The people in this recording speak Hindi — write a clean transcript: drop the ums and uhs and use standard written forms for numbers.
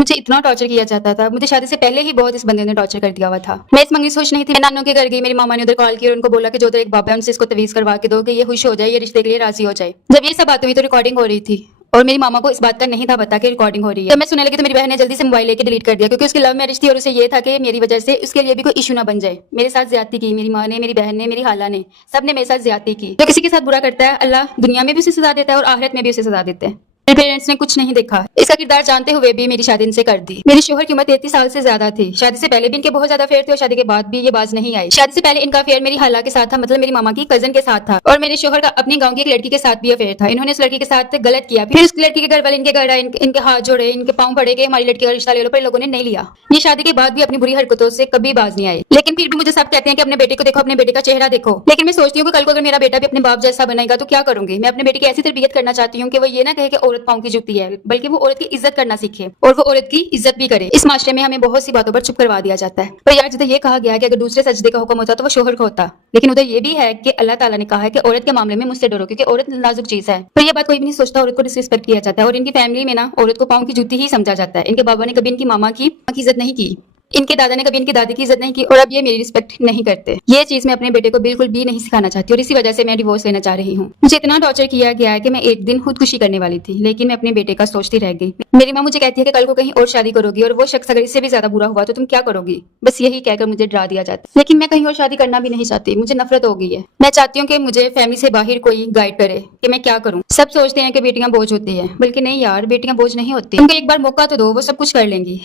मुझे इतना टॉर्चर किया जाता था, मुझे शादी से पहले ही बहुत इस बंदे ने टॉर्चर कर दिया हुआ था। मैं इस मंगनी सोच नहीं थी। मैं नानों के घर गई, मेरी मामा ने उधर कॉल किया और उनको बोला कि जो उधर एक बाबा है उनसे इसको तवीज करवा के दो कि ये खुश हो जाए, ये रिश्ते के लिए राजी हो जाए। जब ये सब बात हुई तो रिकॉर्डिंग हो रही थी और मेरी मामा को इस बात का नहीं था पता कि रिकॉर्डिंग हो रही है। जब मैं सुनने लगी तो मेरी बहन ने जल्दी से मोबाइल लेके डिलीट कर दिया, क्योंकि उसकी लव मैरिज थी और उसे ये था कि मेरी वजह से उसके लिए भी कोई इशू ना बन जाए। मेरे साथ ज्यादती की मेरी माँ ने, मेरी बहन ने, मेरी खाला ने, सब ने मेरे साथ ज्यादती की। जो किसी के साथ बुरा करता है अल्लाह दुनिया में भी उसे सजा देता है और आखिरत में भी उसे सजा देते हैं। मेरे पेरेंट्स ने कुछ नहीं देखा, इसका किरदार जानते हुए भी मेरी शादी इनसे कर दी। मेरे शोहर की उम्र 33 साल से ज्यादा थी। शादी से पहले भी इनके बहुत ज्यादा अफेयर थे और शादी के बाद भी ये बाज नहीं आई। शादी से पहले इनका अफेयर मेरी खाला के साथ था, मतलब मेरी मामा की कजन के साथ था, और मेरे शोहर का अपने गांव की एक लड़की के साथ भी अफेयर था। इन्होंने उस लड़की के साथ गलत किया, फिर उस लड़की के घर वाले इनके घर आए, इनके हाथ जोड़े, इनके पांव पड़े कि हमारी लड़की का रिश्ता ले लो, पर इन लोगों ने नहीं लिया। ये शादी के बाद भी अपनी बुरी हरकतों से कभी बाज नहीं आए। लेकिन फिर भी मुझे सब कहते हैं कि अपने बेटे को देखो, अपने बेटे का चेहरा देखो। लेकिन मैं सोचती हूँ कि कल को अगर मेरा बेटा भी अपने बाप जैसा बनेगा तो क्या करूंगी। मैं अपने बेटे की ऐसी तरबियत करना चाहती हूँ कि वो ये ना कहे कि औरत पाँव की जूती है, बल्कि वो औरत की इज्जत करना सीखे और वो औरत की इज्जत भी करे। इस माशरे में हमें बहुत सी बातों पर चुप करवा दिया जाता है। पर यार जिधर ये कहा गया है कि अगर दूसरे सजदे का हुक्म होता तो वो शोहर को होता, लेकिन उधर ये भी है कि अल्लाह ताला ने कहा है कि औरत के मामले में मुझसे डरो, क्योंकि औरत नाजुक चीज है। पर यह बात कोई भी नहीं सोचता, औरत को डिसरिस्पेक्ट किया जाता है और इनकी फैमिली में ना औरत को पाँव की जूती ही समझा जाता है। इनके बाबा ने कभी इनकी मामा की इज्जत नहीं की, इनके दादा ने कभी इनकी दादी की इज्जत नहीं की, और अब ये मेरी रिस्पेक्ट नहीं करते। ये चीज मैं अपने बेटे को बिल्कुल भी नहीं सिखाना चाहती और इसी वजह से मैं डिवोर्स लेना चाह रही हूँ। मुझे इतना टॉर्चर किया गया है कि मैं एक दिन खुदकुशी करने वाली थी, लेकिन मैं अपने बेटे का सोचती रह गई। मेरी माँ मुझे कहती है कि कल को कहीं और शादी करोगी और वो शख्स अगर इससे भी ज्यादा बुरा हुआ तो तुम क्या करोगी। बस यही कहकर मुझे डरा दिया जाता है। लेकिन मैं कहीं और शादी करना भी नहीं चाहती, मुझे नफरत हो गई है। मैं चाहती हूँ कि मुझे फैमिली से बाहर कोई गाइड करे कि मैं क्या करूँ। सब सोचते हैं कि बेटियां बोझ होती है, बल्कि नहीं यार, बेटियां बोझ नहीं होती। उनको एक बार मौका तो दो, वो सब कुछ कर लेंगी।